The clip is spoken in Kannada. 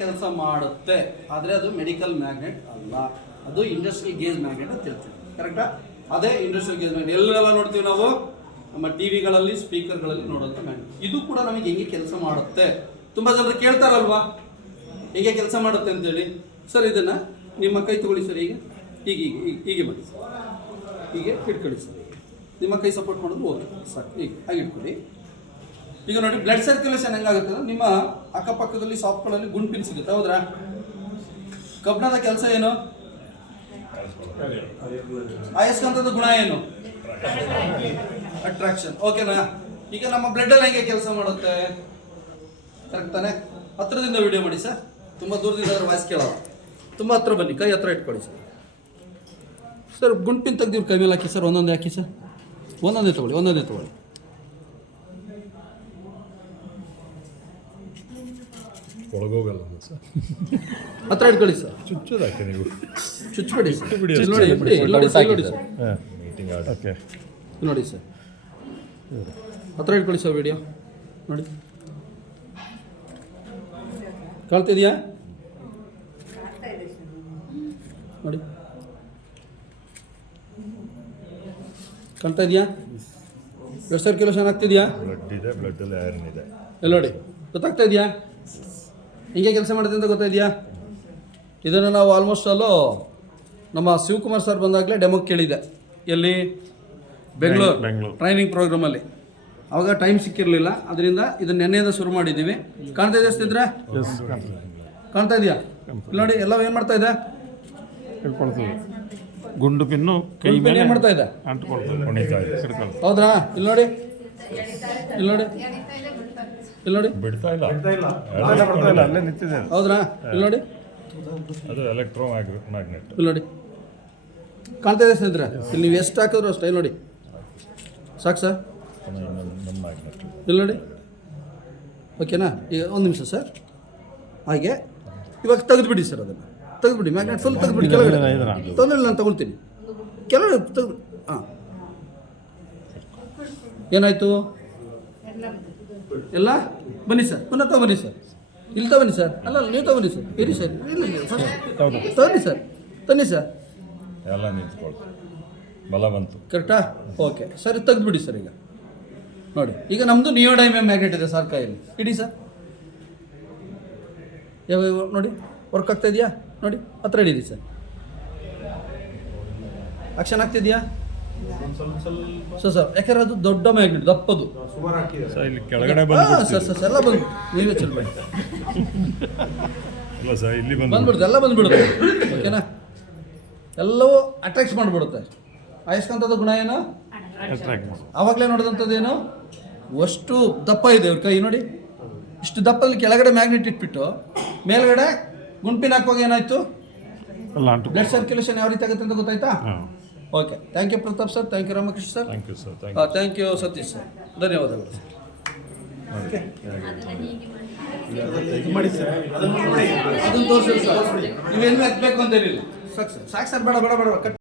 ಕೆಲಸ ಮಾಡುತ್ತೆ, ಆದರೆ ಅದು ಮೆಡಿಕಲ್ ಮ್ಯಾಗ್ನೆಟ್ ಅಲ್ಲ, ಅದು ಇಂಡಸ್ಟ್ರಿಯಲ್ ಗೇಜ್ ಮ್ಯಾಗ್ನೆಟ್ ಅಂತ ಹೇಳ್ತೀವಿ. ಕರೆಕ್ಟಾ? ಅದೇ ಇಂಡಸ್ಟ್ರಿಯಲ್ ಗೇಜ್ ಮ್ಯಾಗ್ನೆಟ್ ಎಲ್ಲೆಲ್ಲ ನೋಡ್ತೀವಿ ನಾವು, ನಮ್ಮ ಟಿವಿಗಳಲ್ಲಿ ಸ್ಪೀಕರ್ಗಳಲ್ಲಿ ನೋಡುವಂಥ ಮ್ಯಾಗ್ನೆಟ್. ಇದು ಕೂಡ ನಮಗೆ ಹೆಂಗೆ ಕೆಲಸ ಮಾಡುತ್ತೆ ತುಂಬ ಜನರು ಕೇಳ್ತಾರಲ್ವಾ, ಹೇಗೆ ಕೆಲಸ ಮಾಡುತ್ತೆ ಅಂತೇಳಿ. ಸರ್ ಇದನ್ನು ನಿಮ್ಮ ಕೈ ತಗೊಳ್ಳಿ ಸರ್, ಹೀಗೆ ಹೀಗೆ ಹೀಗೆ ಮಾಡಿ ಸರ್, ಹೀಗೆ ಇಟ್ಕೊಳ್ಳಿ ಸರ್, ನಿಮ್ಮ ಕೈ ಸಪೋರ್ಟ್ ಮಾಡೋದು ಓಕೆ ಸಾಕು, ಈಗ ಹಾಗೆ ಇಟ್ಕೊಳ್ಳಿ. ಈಗ ನೋಡಿ ಬ್ಲಡ್ ಸರ್ಕ್ಯುಲೇಷನ್ ಹೆಂಗಾಗುತ್ತೆ ಅಂದ್ರೆ ನಿಮ್ಮ ಅಕ್ಕಪಕ್ಕದಲ್ಲಿ ಸಾಫ್ಟ್ಗಳಲ್ಲಿ ಗುಂಪಿನ ಸಿಗುತ್ತೆ, ಹೌದ್ರಾ? ಕಬ್ಬಿಣದ ಕೆಲಸ ಏನು? ಅಯಸ್ಕಾಂತದ ಗುಣ ಏನು? ಅಟ್ರಾಕ್ಷನ್. ಓಕೆನಾ? ಈಗ ನಮ್ಮ ಬ್ಲಡ್ ಅಲ್ಲಿ ಹೆಂಗೆ ಕೆಲಸ ಮಾಡುತ್ತೆ? ಕರೆಕ್ಟ್ ತಾನೆ? ಹತ್ರದಿಂದ ವಿಡಿಯೋ ಮಾಡಿ ಸರ್, ತುಂಬ ದೂರದಿಂದ ಅದ್ರ ವಾಯ್ಸ್ ಕೇಳಲ್ಲ. ತುಂಬ ಹತ್ರ ಬನ್ನಿ, ಕೈ ಹತ್ರ ಇಟ್ಕೊಳ್ಳಿ ಸರ್. ಸರ್ ಗುಂಪಿನ ತೆಗ್ದು ಕೈ ಮೇಲೆ ಹಾಕಿ ಸರ್, ಒಂದೊಂದೇ ಹಾಕಿ ಸರ್, ಒಂದೊಂದೇ ತಗೊಳ್ಳಿ. ಒಳಗೋಗಲ್ಲ ಸರ್, ಹತ್ರ ಇಟ್ಕೊಳ್ಳಿ ಸರ್. ಚುಚ್ಚೋದಾಕೆ ನೀವು ಚುಚ್ಚಬೇಡಿ ಸರ್. ಮೀಟಿಂಗ್ ಓಕೆ ನೋಡಿ ಸರ್, ಹತ್ರ ಇಟ್ಕೊಳ್ಳಿ ಸರ್. ವಿಡಿಯೋ ನೋಡಿ, ಕಾಣ್ತಿದ್ಯಾ? ನೋಡಿ, ಕಾಣ್ತಾ ಇದೆಯಾ? Blood circulation ಆಗ್ತಿದೆಯಾ? ಬ್ಲಡ್ ಇದೆ, ಬ್ಲಡ್ಡಲ್ಲಿ ಐರನ್ ಇದೆ. ಎಲ್ಲ ನೋಡಿ, ಗೊತ್ತಾಗ್ತಾ ಇದೆಯಾ? ಹಿಂಗೆ ಕೆಲಸ ಮಾಡುತ್ತೆ ಅಂತ ಗೊತ್ತಾಇದೆಯಾ? ಇದನ್ನು ನಾವು ಆಲ್ಮೋಸ್ಟ್ ಅಲ್ಲೂ ನಮ್ಮ ಶಿವಕುಮಾರ್ ಸರ್ ಬಂದಾಗಲೇ ಡೆಮೋಗೆ ಕೇಳಿದೆ. ಎಲ್ಲಿ? ಬೆಂಗಳೂರು ಟ್ರೈನಿಂಗ್ ಪ್ರೋಗ್ರಾಮಲ್ಲಿ. ಆವಾಗ ಟೈಮ್ ಸಿಕ್ಕಿರಲಿಲ್ಲ, ಅದರಿಂದ ಇದನ್ನು ನೆನ್ನೆಯಿಂದ ಶುರು ಮಾಡಿದ್ದೀವಿ. ಕಾಣ್ತಾ ಇದೆಯಾ ಸ್ನೇಹಿತರೆ? ಕಾಣ್ತಾ ಇದೆಯಾ? ಇಲ್ಲಿ ನೋಡಿ, ಎಲ್ಲ ಏನು ಮಾಡ್ತಾ ಇದೆ? ಗುಂಡು ಪಿನ್ನು ಕೈ ಮೇಲೆ ಏನು ಮಾಡ್ತಾ ಇದೆ? ಹೌದ್ರಾ? ಇಲ್ಲಿ ನೋಡಿ, ಬಿಡ್ತಾ ಇಲ್ಲ, ಅಲ್ಲೇ ನಿಂತಿದೆ. ಹೌದ್ರಾ? ಇಲ್ಲಿ ನೋಡಿ, ಅದು ಎಲೆಕ್ಟ್ರೋ ಮ್ಯಾಗ್ನೆಟ್. ಇಲ್ಲಿ ನೋಡಿ, ಕಾಣ್ತಾ ಇದೆ ಸ್ನೇಹಿತರೆ? ಇಲ್ಲಿ ನೀವು ಎಷ್ಟು ಹಾಕಿದ್ರು ಅಷ್ಟೇ. ಇಲ್ಲಿ ನೋಡಿ, ಸಾಕು ಸರ್. ನಮ್ಮ ಮ್ಯಾಗ್ನೆಟ್ ಇಲ್ಲಿ ನೋಡಿ, ಓಕೆನಾ? ಈಗ ಒಂದು ನಿಮಿಷ ಸರ್, ಹಾಗೆ ಇವಾಗ ತೆಗೆದುಬಿಡಿ ಸರ್, ಅದನ್ನು ತೆಗೆದುಬಿಡಿ, ಮ್ಯಾಗ್ನೆಟ್ ಫುಲ್ ತೆಗೆದುಬಿಡಿ ಕೆಳಗಡೆ. ತೊಂದರೆ ಇಲ್ಲ, ನಾನು ತಗೊಳ್ತೀನಿ. ಕೆಳಗಡೆ ತೆಗೆದು. ಹಾಂ, ಏನಾಯಿತು? ಎಲ್ಲ ಬನ್ನಿ ಸರ್, ಪುನಃ ತಗೊಬನ್ನಿ ಸರ್, ಇಲ್ಲಿ ತಗೊಬನ್ನಿ ಸರ್. ಅಲ್ಲ ನೀವು ತಗೊಬನ್ನಿ ಸರ್, ಇರಿ ಸರ್, ಇಲ್ಲ ಫಸ್ಟ್ ತಗೊನ್ನಿ ಸರ್, ತನ್ನಿ ಸರ್. ಎಲ್ಲ ನಿಂತ್ಕೊಳ್ಳಿ, ಬಲ ಬಂತು. ಕರೆಕ್ಟಾ? ಓಕೆ ಸರ್, ತೆಗೆದುಬಿಡಿ ಸರ್. ಈಗ ನೋಡಿ, ಈಗ ನಮ್ಮದು ನಿಯೋಡೈಮಿಯಮ್ ಮ್ಯಾಗ್ನೆಟ್ ಇದೆ ಸರ್ ಕೈಯಲ್ಲಿ, ಇಡಿ ಸರ್. ಯಾವ ನೋಡಿ, ವರ್ಕ್ ಆಗ್ತಾ ಇದೆಯಾ? ನೋಡಿ, ಹತ್ರ ಹಿಡೀರಿ ಸರ್. ಆಕ್ಷನ್ ಆಗ್ತಿದೆಯಾ? ಸರ್ ಯಾಕಂದ್ರೆ ಅದು ದೊಡ್ಡ ಮ್ಯಾಗ್ನೆಟ್, ದಪ್ಪದು. ಇಲ್ಲಿ ಕೆಳಗಡೆ ಸರ್ ಎಲ್ಲ ಬಂದು ನೀವೇ ಚೆಲ್ಬೇಡಿ. ಇಲ್ಲಿ ಬಂದ್ಬಿಡುತ್ತೆ, ಎಲ್ಲ ಬಂದ್ಬಿಡುತ್ತೆ. ಓಕೆನಾ? ಎಲ್ಲವೂ ಅಟ್ರಾಕ್ಟ್ ಮಾಡಿಬಿಡುತ್ತೆ. ಅಯಸ್ಕಾಂತದ ಗುಣ ಏನು? ಆವಾಗಲೇ ನೋಡಿದಂಥದ್ದೇನು? ಅಷ್ಟು ದಪ್ಪ ಇದೆ ಇವ್ರ ಕೈ ನೋಡಿ. ಇಷ್ಟು ದಪ್ಪದಲ್ಲಿ ಕೆಳಗಡೆ ಮ್ಯಾಗ್ನೆಟ್ ಇಟ್ಬಿಟ್ಟು ಮೇಲ್ಗಡೆ ಗುಂಪಿನ ಹಾಕುವಾಗ ಏನಾಯ್ತು? ಬ್ಲಡ್ ಸರ್ಕ್ಯುಲೇಷನ್ ಯಾವ ರೀತಿ ಆಗುತ್ತೆ ಅಂತ ಗೊತ್ತಾಯ್ತಾ? Okay, thank you Pratap sir, thank you Ramakrishna sir, thank you Satish sir, ಧನ್ಯವಾದಗಳು ಸರ್. ಓಕೆ, ಅದನ್ನು ತೋರಿಸಿ ಸರ್, ನೀವೇನು ಹಾಕಬೇಕು ಅಂತ ಹೇಳಿಲ್ಲ. ಸಾಕು ಸರ್, ಬೇಡ ಕಟ್